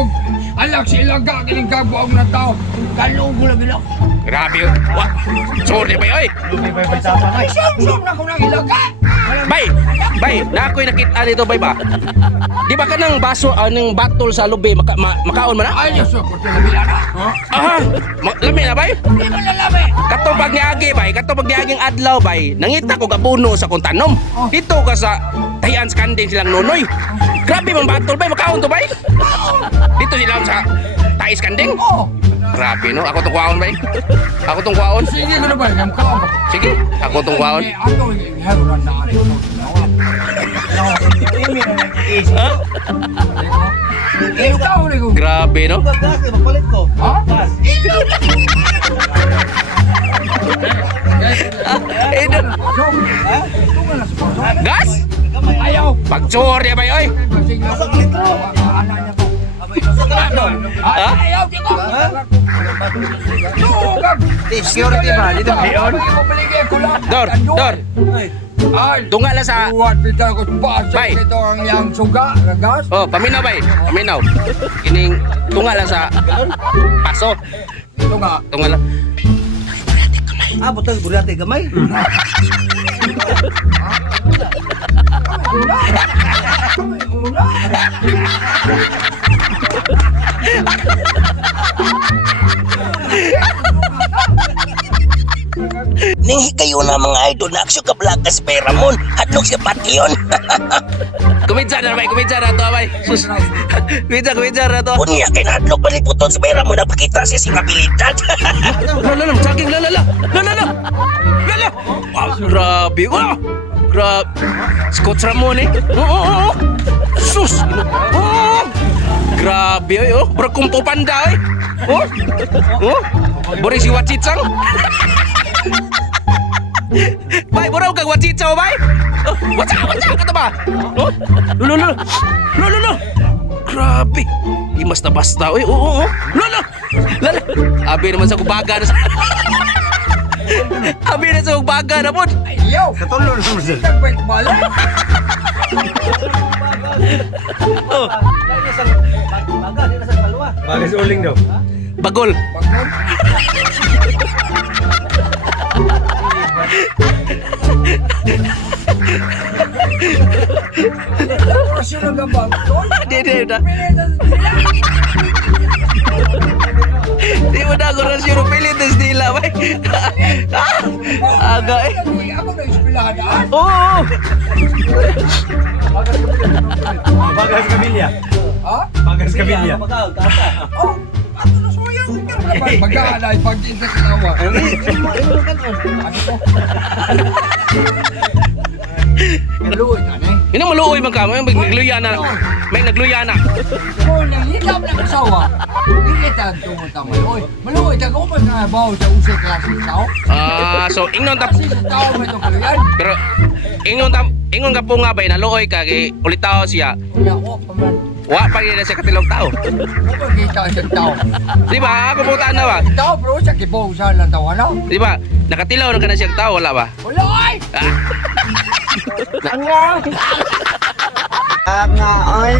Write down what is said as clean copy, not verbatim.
ko. Alak silang kagaling kabuang na tao. Kalong ko lang ilang. Grabe. Wa. Sorry bay oy. Ay, siyam na ko nang ilaga. Bay, na ako'y nakita dito bay ba? Di ba ka ng baso, ng batol sa lubi, makaon man na? Ay, Diyos ko, tinabila na. Aha, lami na bay? Hindi mo lalami. Katong pag niagi bay, katong pag niaging adlaw bay, nangita ko gapuno sa kong tanom. Dito ka sa tahian sa kanding silang nunoy. Grabe mang batol bay, makaon to bay? Dito sila sa tais kanding? Oo. Grabe no, ako tong kwaon bay. Ako tong kwaon. Sige ko na ba, yung kaon ba? Sige, ako tong kwaon. Ano yung heron na ano? Ha? Ikaw ulit ko. Grabe no? Magpalit ko. Ha? Ito. Gas? Ayaw. Pagtsuri bay oy. Ayaw, di ko. Security ba? Dito ba? Dor. Ay, Tunga lang sa buwan pita ko ba Bay. ito ang yang suga, gas. Oh, paminaw bay. Paminaw. Kining tunga lang sa paso. Ito nga. Tunga lang. Ah, butang burate gamay. Una. Ning hikayo na mga idol na aksyon ka blagas may Ramon. Hadlok siya patyon. Kumidsa na bay, kumidsa na to bay. Sus. Kumidsa na to. Unya kay hadlok paliputon sa may Ramon na pakita siya sing abilidad. Lala, saging lala. Wow, grabe. Wow. Grabe. Scotch Ramon eh. Oo. Sus. Oh. Grabe oy. Oh, berkumpo panda oy. Oh. Boris si Wachitsang. Bay, buraw kag Wachitsaw bay. Oh, watsa ka to ba? Oh. Lolo. Grabe. Di basta. Oy, oo. Lolo. Abi naman sa kubaga na sa. Abi na sa kubaga na pod. Ayaw. Katulong na mo sir. Nagbalik bala. Oh, Baga, di na sa kalwa. Bagas uling daw. bagol. Bagol. Kasi nagabang to. Di mo na ako rasyon ng pilitis nila bay. Aga eh. Ako na ispilahan daan. Oo. Bagas kabilya. Ha? Bagas kabilya. Oh, ako na suyang. Mag-aalay pag isa sa tawa. Ano to? Maluoy ka na eh. Yun ang maluoy man ka. May nagluya na. Kung nanghitap ng asawa, hindi kita tumuta maluoy. Maluoy, tago man nga bawa sa usay klase tao. So ingnon ta Kasi sa tao may itong kaluyan. pero ingon ka po nga bay naluoy ka kay ulitaw siya. Kaya ako, paman. Wa pa rin siya katilong tao. Ako kita sa tao. Di ba? Ako po na ba? Tao, bro, sa kibaw sa lang tao, ano? Di ba? Nakatilaw na ka na siyang tao, wala ba? Wala ay! Ah. Nga, oy.